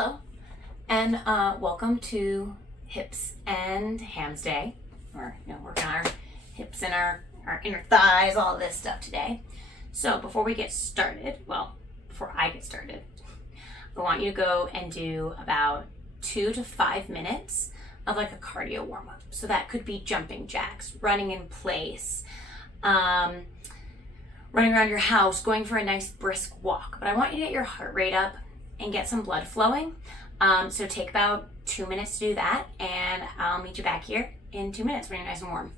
Hello, and welcome to Hips and Hams Day. We're working on our hips and our inner thighs, all this stuff today. So before I get started, I want you to go and do about 2 to 5 minutes of like a cardio warm-up. So that could be jumping jacks, running in place, running around your house, going for a nice brisk walk. But I want you to get your heart rate up and get some blood flowing. So take about 2 minutes to do that, and I'll meet you back here in 2 minutes when you're nice and warm.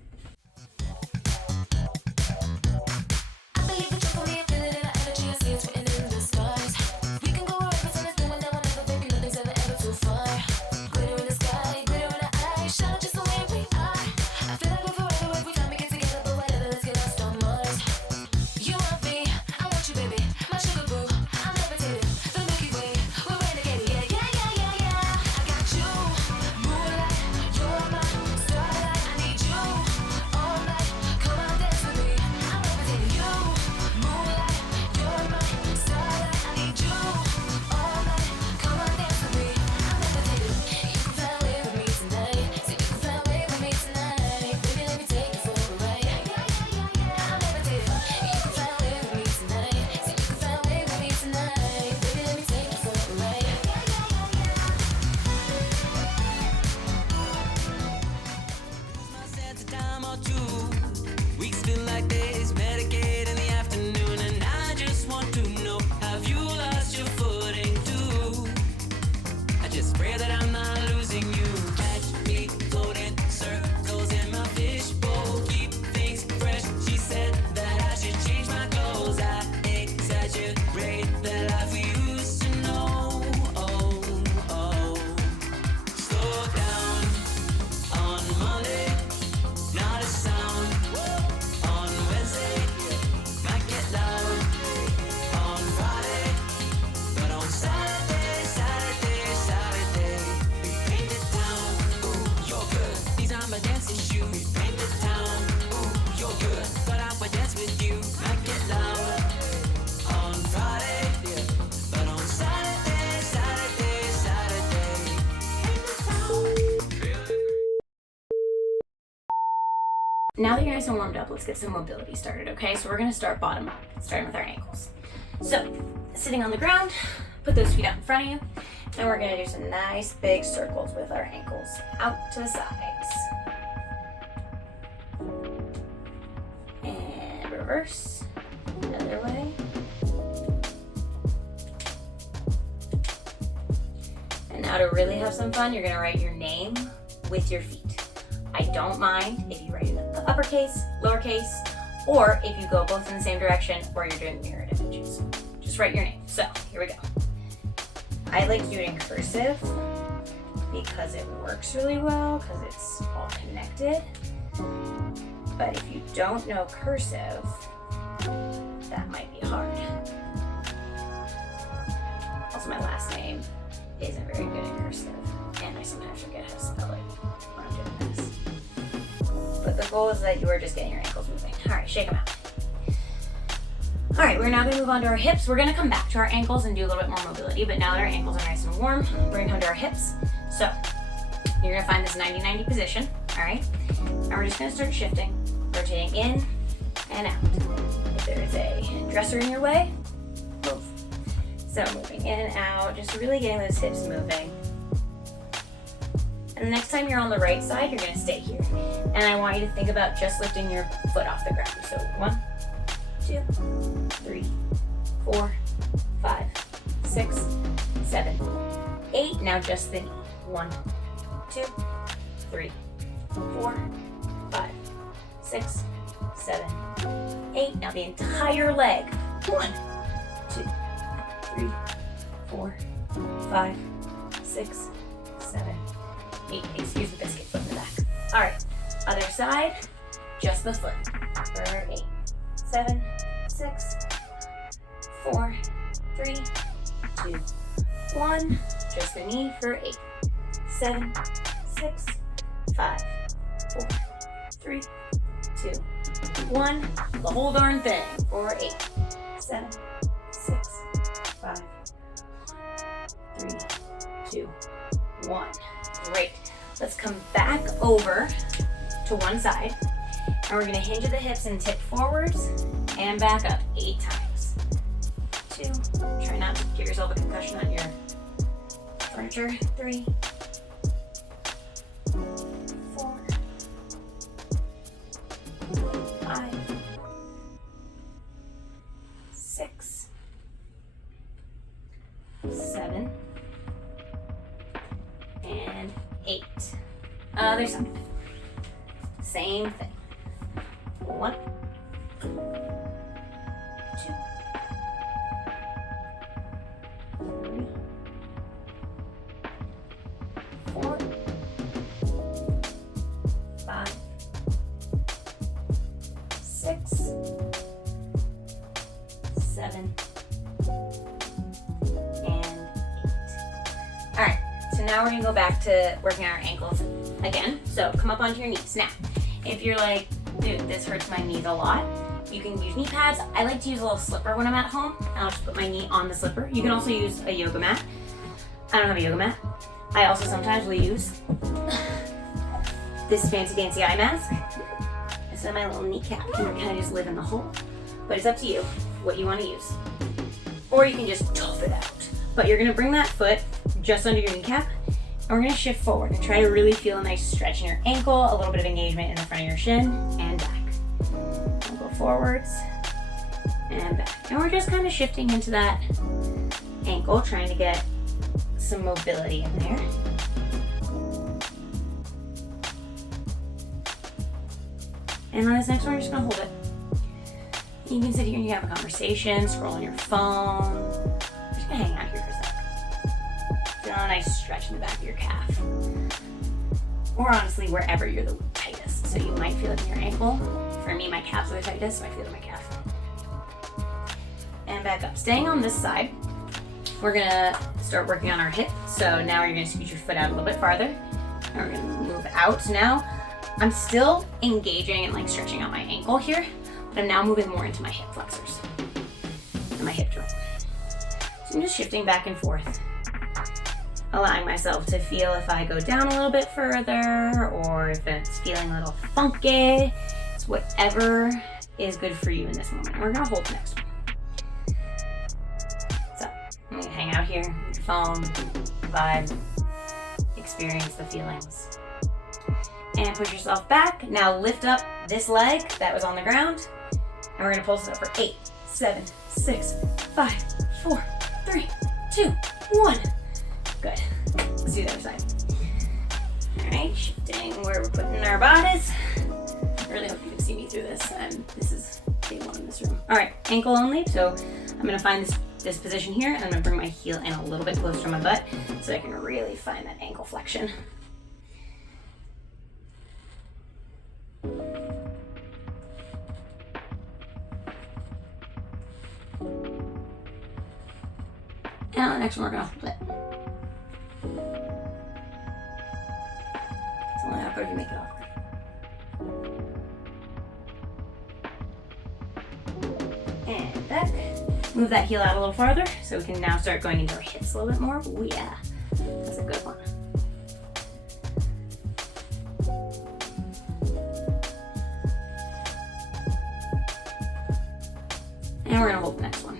Now that you're nice and warmed up, let's get some mobility started, okay? So we're gonna start bottom up, starting with our ankles. So, sitting on the ground, put those feet out in front of you, and we're gonna do some nice big circles with our ankles out to the sides. And reverse, other way. And now to really have some fun, you're gonna write your name with your feet. I don't mind if you write it in uppercase, lowercase, or if you go both in the same direction or you're doing mirrored images. Just write your name. So here we go. I like to do it in cursive because it works really well because it's all connected. But if you don't know cursive, that might be hard. Also, my last name isn't very good in cursive, and I sometimes forget how to spell it when I'm doing this. But the goal is that you are just getting your ankles moving. All right, shake them out. All right, we're now gonna move on to our hips. We're gonna come back to our ankles and do a little bit more mobility, but now that our ankles are nice and warm, we're gonna come to our hips. So you're gonna find this 90-90 position, all right? And we're just gonna start shifting, rotating in and out. If there is a dresser in your way, move. So moving in and out, just really getting those hips moving. And the next time you're on the right side, you're gonna stay here. And I want you to think about just lifting your foot off the ground. So 1, 2, 3, 4, 5, 6, 7, 8. Now just the knee. 1, 2, 3, 4, 5, 6, 7, 8. Now the entire leg. 1, 2, 3, 4, 5, 6, 7, 8. Excuse the biscuit foot in the back. All right, other side, just the foot. For 8, 7, 6, 4, 3, 2, 1. Just the knee for 8, 7, 6, 5, 4, 3, 2, 1. The whole darn thing for 8, 7, 6, 5, 3, 2, 1. Great. Let's come back over to one side, and we're gonna hinge at the hips and tip forwards and back up 8 times. 2, try not to give yourself a concussion on your furniture. 3, 4, 5, 6, 7, and 8. Other side. Same thing. 1, 2, 3, 4, 5, 6, 7, and 8. All right, so now we're gonna go back to working our ankles again. So come up onto your knees. Now, if you're like, dude, this hurts my knees a lot, you can use knee pads. I like to use a little slipper when I'm at home. I'll just put my knee on the slipper. You can also use a yoga mat. I don't have a yoga mat. I also sometimes will use this fancy dancy eye mask. It's in my little kneecap. You can kind of just live in the hole. But it's up to you what you want to use. Or you can just tough it out. But you're gonna bring that foot just under your kneecap, and we're gonna shift forward and try to really feel a nice stretch in your ankle, a little bit of engagement in the front of your shin, and back. We'll go forwards and back. And we're just kind of shifting into that ankle, trying to get some mobility in there. And on this next one, we're just gonna hold it. You can sit here and you have a conversation, scroll on your phone. We're just gonna hang out here for a sec. Feel a nice stretch in the back of your calf. Or honestly, wherever you're the tightest. So you might feel it in your ankle. For me, my calves are the tightest, so I feel it in my calf. And back up. Staying on this side, we're gonna start working on our hip. So now you're gonna scoot your foot out a little bit farther. And we're gonna move out. So now I'm still engaging and like stretching out my ankle here, but I'm now moving more into my hip flexors and my hip joint. So I'm just shifting back and forth, allowing myself to feel if I go down a little bit further or if it's feeling a little funky. It's whatever is good for you in this moment. We're gonna hold the next one. So I'm gonna hang out here, with your phone, vibe, experience the feelings. And push yourself back. Now lift up this leg that was on the ground. And we're gonna pulse it up for 8, 7, 6, 5, 4, 3, 2, 1. Good. Let's do the other side. All right, shifting where we're putting our bodies. I really hope you can see me through this. This is day 1 in this room. All right, ankle only. So I'm gonna find this position here, and I'm gonna bring my heel in a little bit closer to my butt so I can really find that ankle flexion. And on the next one, we're gonna hold it. It's only awkward if you make it awkward. And back. Move that heel out a little farther so we can now start going into our hips a little bit more. Ooh, yeah, that's a good one. And we're gonna hold the next one.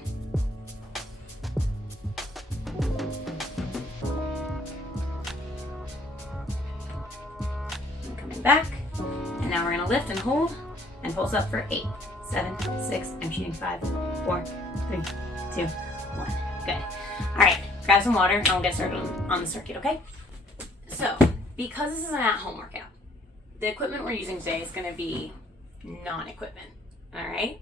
And coming back. And now we're gonna lift and hold and pulse up for 8, 7, 6, I'm shooting 5, 4, 3, 2, 1. Good. All right, grab some water and we'll get started on the circuit, okay? So, because this is an at-home workout, the equipment we're using today is gonna be non-equipment, all right?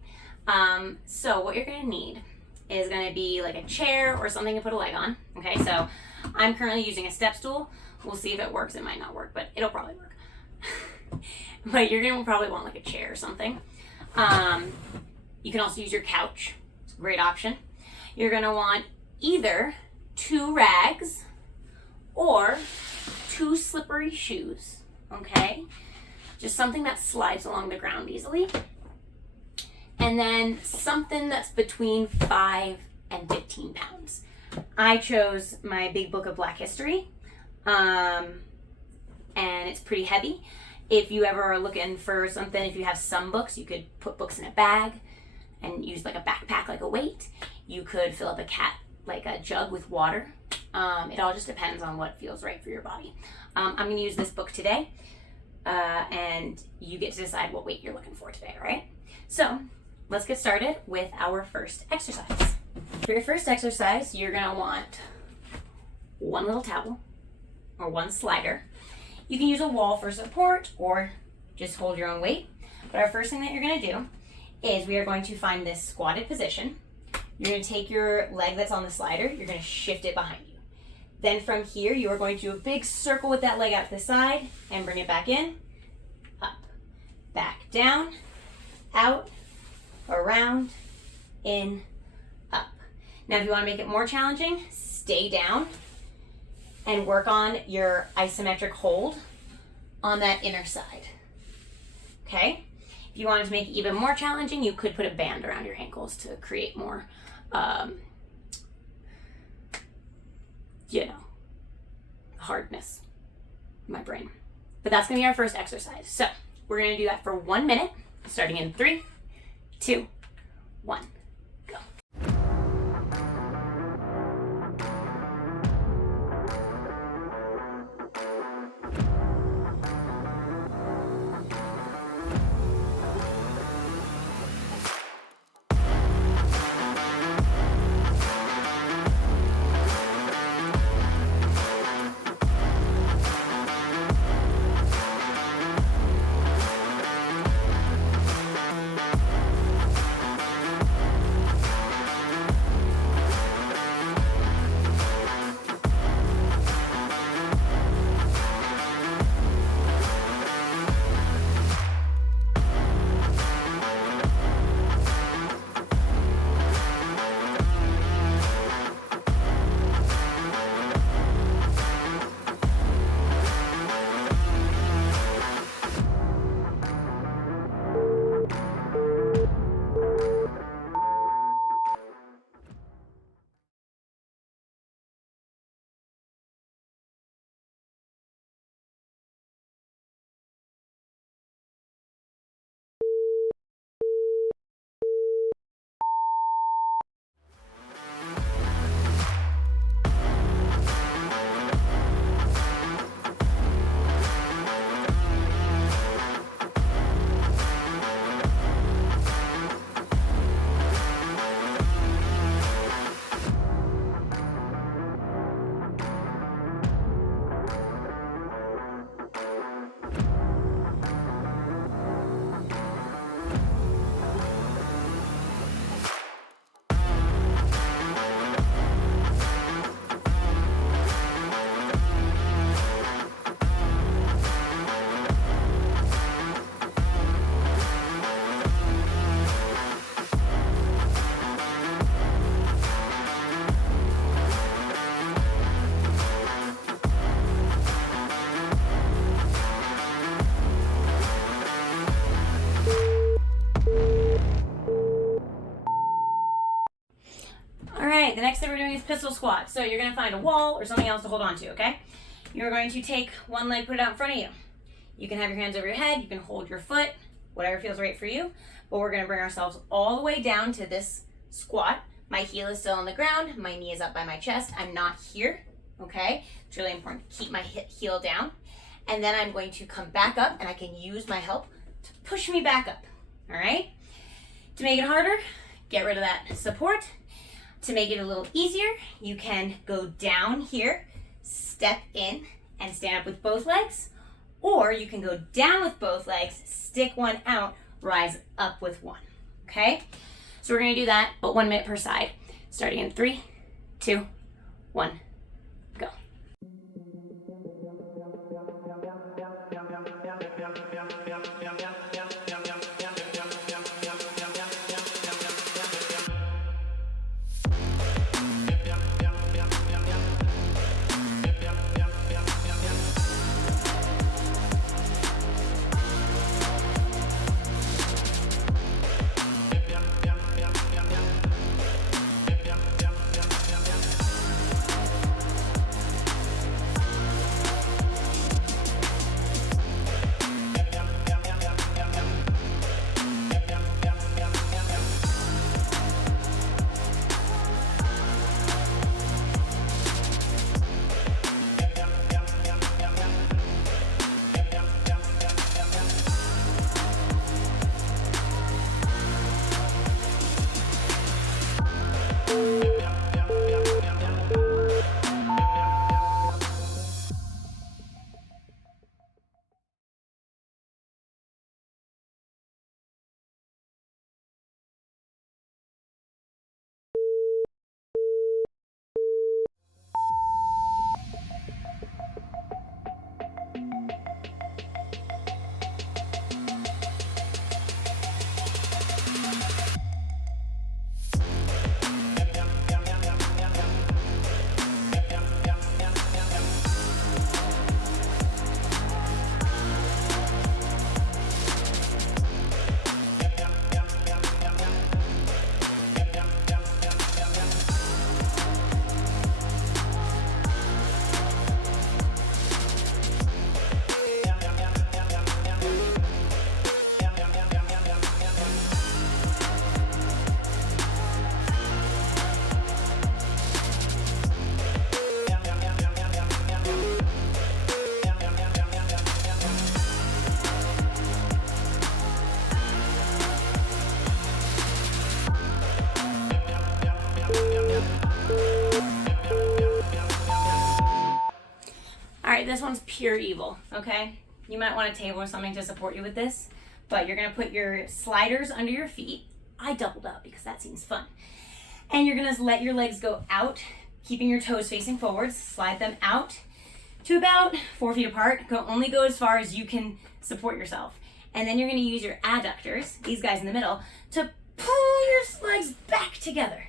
So what you're gonna need is gonna be like a chair or something to put a leg on, okay? So I'm currently using a step stool. We'll see if it works. It might not work, but it'll probably work. But you're gonna probably want like a chair or something. You can also use your couch. It's a great option. You're gonna want either 2 rags or 2 slippery shoes, okay? Just something that slides along the ground easily. And then something that's between 5 and 15 pounds. I chose my big book of Black History, and it's pretty heavy. If you ever are looking for something, if you have some books, you could put books in a bag and use like a backpack, like a weight. You could fill up a jug with water. It all just depends on what feels right for your body. I'm going to use this book today, and you get to decide what weight you're looking for today, all right? So let's get started with our first exercise. For your first exercise, you're going to want one little towel or one slider. You can use a wall for support or just hold your own weight. But our first thing that you're going to do is we are going to find this squatted position. You're going to take your leg that's on the slider, you're going to shift it behind you. Then from here, you are going to do a big circle with that leg out to the side and bring it back in, up, back, down, out, around, in, up. Now, if you want to make it more challenging, stay down and work on your isometric hold on that inner side, okay? If you wanted to make it even more challenging, you could put a band around your ankles to create more, hardness in my brain. But that's gonna be our first exercise. So we're gonna do that for 1 minute, starting in 3, 2, 1. The next thing we're doing is pistol squat. So you're going to find a wall or something else to hold on to, okay? You're going to take one leg, put it out in front of you. You can have your hands over your head. You can hold your foot, whatever feels right for you. But we're going to bring ourselves all the way down to this squat. My heel is still on the ground. My knee is up by my chest. I'm not here, okay? It's really important to keep my heel down. And then I'm going to come back up, and I can use my help to push me back up, all right? To make it harder, get rid of that support. To make it a little easier, you can go down here, step in, and stand up with both legs. Or you can go down with both legs, stick one out, rise up with one, okay? So we're gonna do that, but 1 minute per side. Starting in 3, 2, 1, go. All right, this one's pure evil, okay? You might want a table or something to support you with this, but you're gonna put your sliders under your feet. I doubled up because that seems fun. And you're gonna let your legs go out, keeping your toes facing forwards, slide them out to about 4 feet apart. Only go as far as you can support yourself. And then you're gonna use your adductors, these guys in the middle, to pull your legs back together.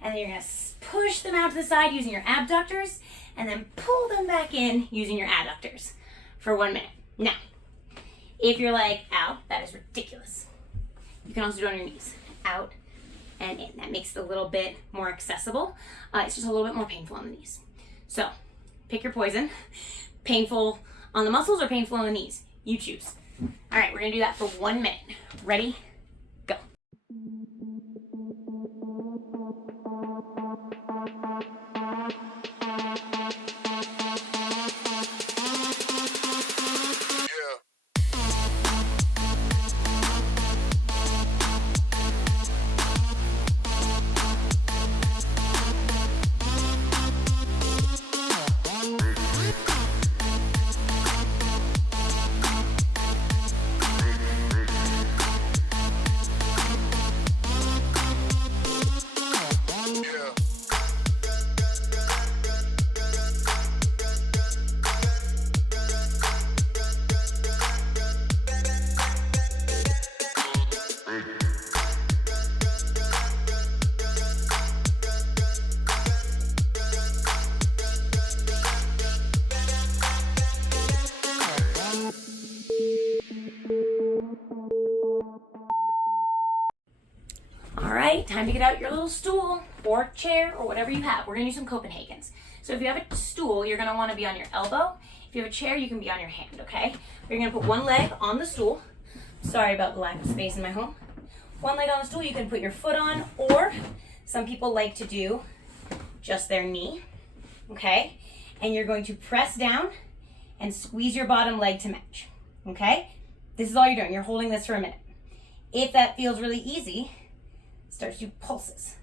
And then you're gonna push them out to the side using your abductors, and then pull them back in using your adductors for 1 minute. Now, if you're like, ow, that is ridiculous, you can also do it on your knees. Out and in. That makes it a little bit more accessible. It's just a little bit more painful on the knees. So, pick your poison. Painful on the muscles or painful on the knees? You choose. All right, we're gonna do that for 1 minute. Ready? Go. All right, time to get out your little stool or chair or whatever you have. We're gonna do some Copenhagens. So if you have a stool, you're gonna wanna be on your elbow. If you have a chair, you can be on your hand, okay? You're gonna put one leg on the stool. Sorry about the lack of space in my home. One leg on the stool, you can put your foot on, or some people like to do just their knee, okay? And you're going to press down and squeeze your bottom leg to match, okay? This is all you're doing. You're holding this for a minute. If that feels really easy, start to do pulses.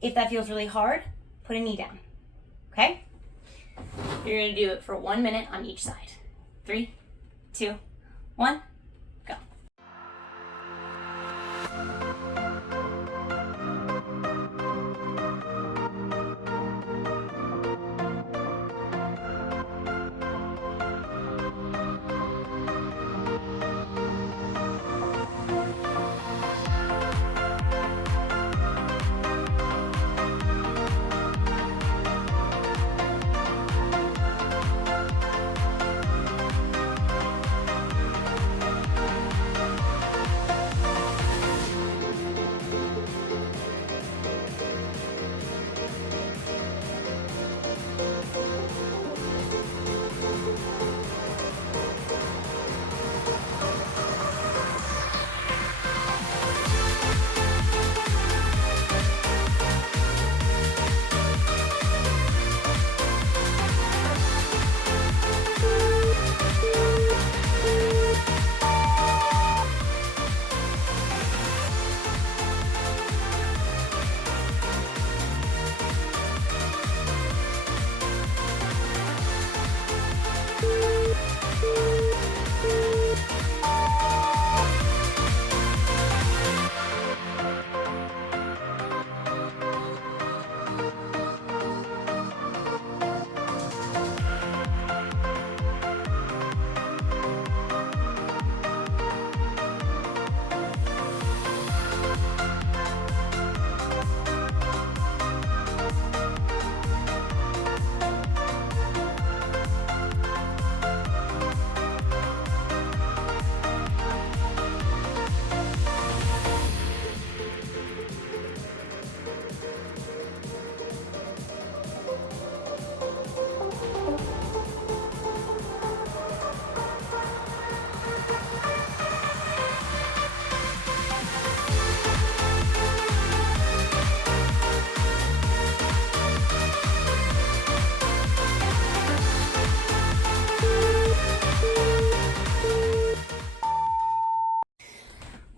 If that feels really hard, put a knee down, okay? You're gonna do it for 1 minute on each side. 3, 2, 1, go.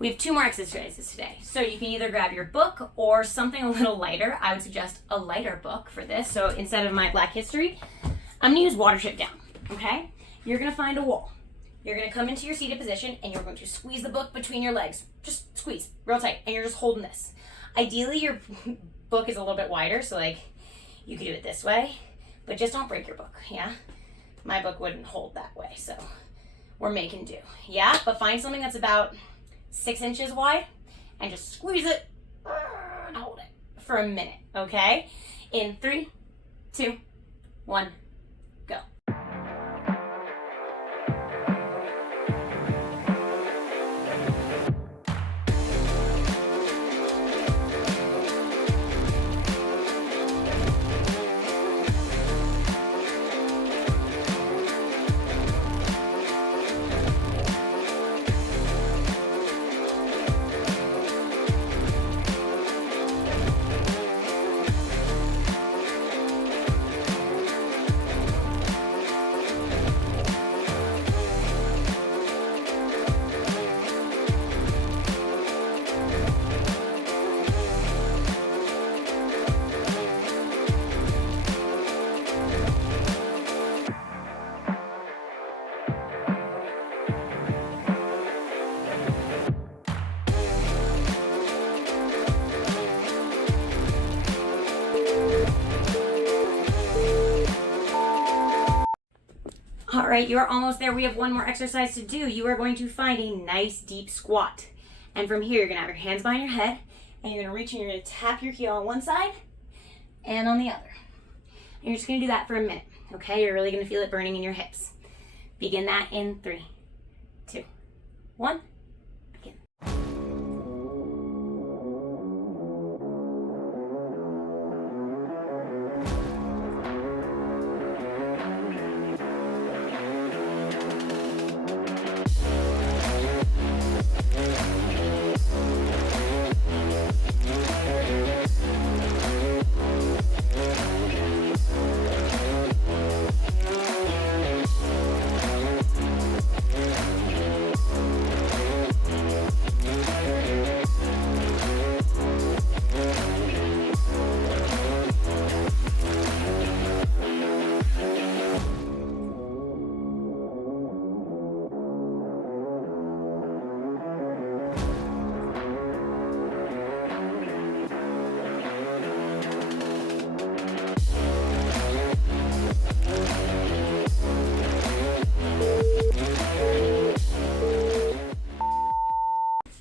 We have 2 more exercises today. So you can either grab your book or something a little lighter. I would suggest a lighter book for this. So instead of my Black History, I'm gonna use Watership Down, okay? You're gonna find a wall. You're gonna come into your seated position and you're going to squeeze the book between your legs. Just squeeze, real tight, and you're just holding this. Ideally, your book is a little bit wider, so like you could do it this way, but just don't break your book, yeah? My book wouldn't hold that way, so we're making do, yeah? But find something that's about 6 inches wide and just squeeze it and hold it for a minute, okay? In 3, 2, 1, go. All right, you're almost there. We have one more exercise to do. You are going to find a nice deep squat. And from here, you're gonna have your hands behind your head, and you're gonna reach and you're gonna tap your heel on one side and on the other. And you're just gonna do that for a minute, okay? You're really gonna feel it burning in your hips. Begin that in 3, 2, 1, begin.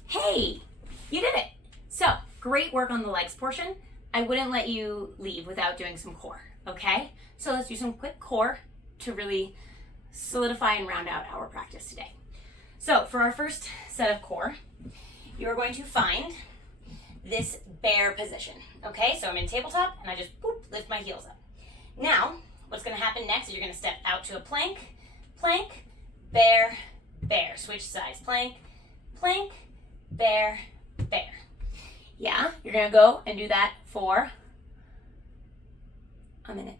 Hey, you did it. So, great work on the legs portion. I wouldn't let you leave without doing some core, okay? So let's do some quick core to really solidify and round out our practice today. So for our first set of core, you're going to find this bear position, okay? So I'm in tabletop and I just lift my heels up. Now, what's gonna happen next is you're gonna step out to a plank, plank, bear, bear. Switch sides, plank, plank, bear, bear. Yeah, you're gonna go and do that for a minute.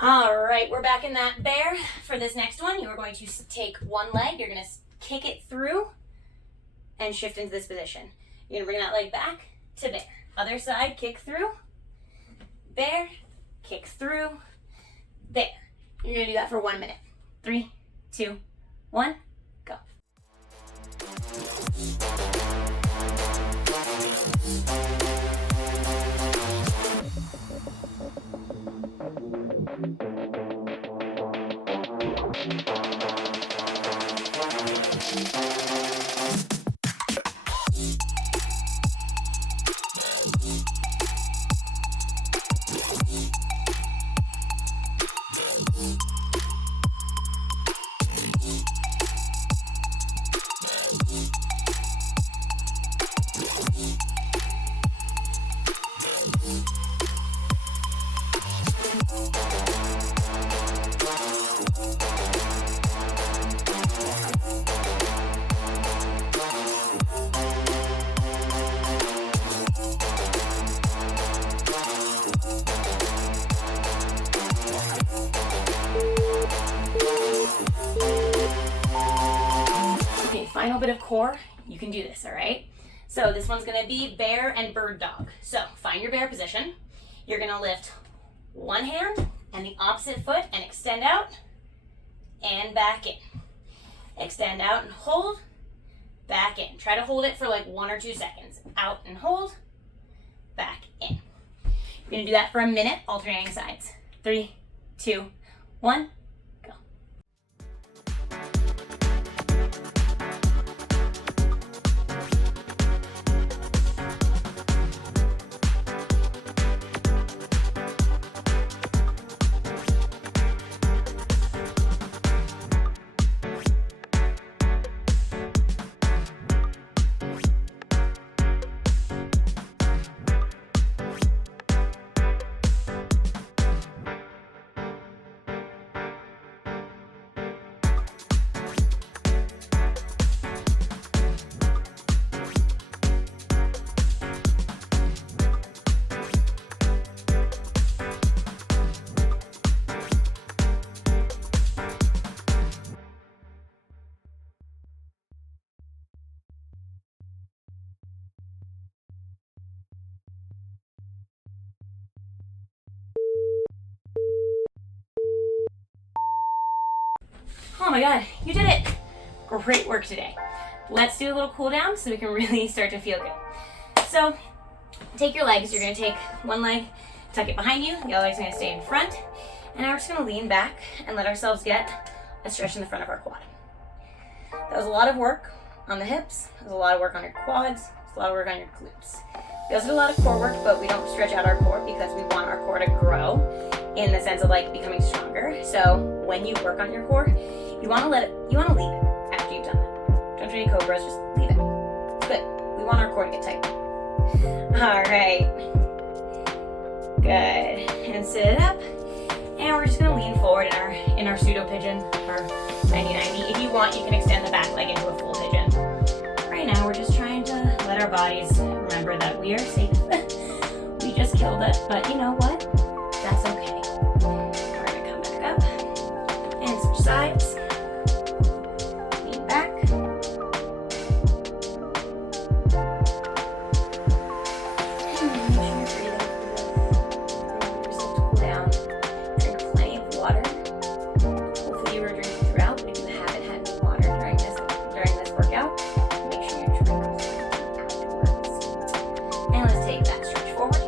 All right, we're back in that bear. For this next one, you are going to take one leg, you're gonna kick it through and shift into this position. You're gonna bring that leg back to bear. Other side, kick through, bear, kick through, bear. You're gonna do that for 1 minute. 3, 2, 1, go. Final bit of core, you can do this, all right? So this one's gonna be bear and bird dog. So find your bear position. You're gonna lift one hand and the opposite foot and extend out and back in. Extend out and hold, back in. Try to hold it for like 1 or 2 seconds. Out and hold, back in. You're gonna do that for a minute, alternating sides. 3, 2, 1. Oh my God, you did it. Great work today. Let's do a little cool down so we can really start to feel good. So take your legs, you're gonna take one leg, tuck it behind you, the other leg's gonna stay in front, and now we're just gonna lean back and let ourselves get a stretch in the front of our quad. That was a lot of work on the hips, it was a lot of work on your quads, it's a lot of work on your glutes. We also did a lot of core work, but we don't stretch out our core because we want our core to grow in the sense of like becoming stronger. So when you work on your core, you want to leave it after you've done that. Don't do any cobras, just leave it. It's good. We want our core to get tight. All right. Good. And sit it up. And we're just gonna lean forward in our pseudo pigeon, our 90-90. If you want, you can extend the back leg into a full pigeon. Right now, we're just trying to let our bodies remember that we are safe. We just killed it, but you know what? That's okay. We're gonna come back up and switch sides. Lean back. And make sure you're breathing through yourself to cool down. Drink plenty of water. Hopefully you were drinking throughout, but if you haven't had any water during this workout, make sure you drink afterwards. And let's take that stretch forward.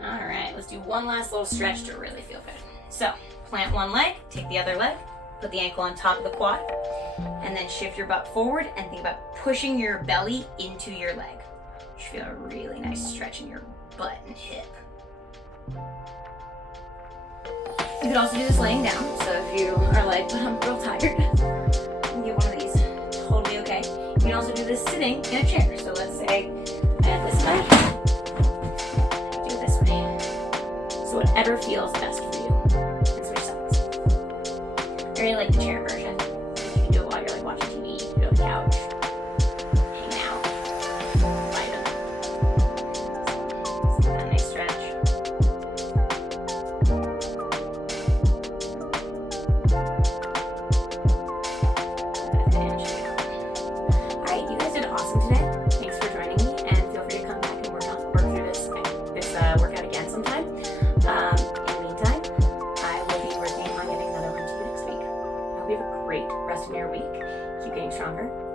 Alright, let's do one last little stretch to really feel good. So, plant one leg, take the other leg, put the ankle on top of the quad, and then shift your butt forward and think about pushing your belly into your leg. You should feel a really nice stretch in your butt and hip. You could also do this laying down, so if you are like, but I'm real tired, you can get one of these. Totally okay. You can also do this sitting in a chair. So let's say I have this way. Do it this way. So whatever feels best for you. And switch sides. I really like the chair version. You can do it while you're like watching TV. You can do it on the couch. Hang out. Vitamin. So that nice stretch. Alright, you guys did awesome today. Thanks for joining me, and feel free to come back and work through this in your week. Keep getting stronger.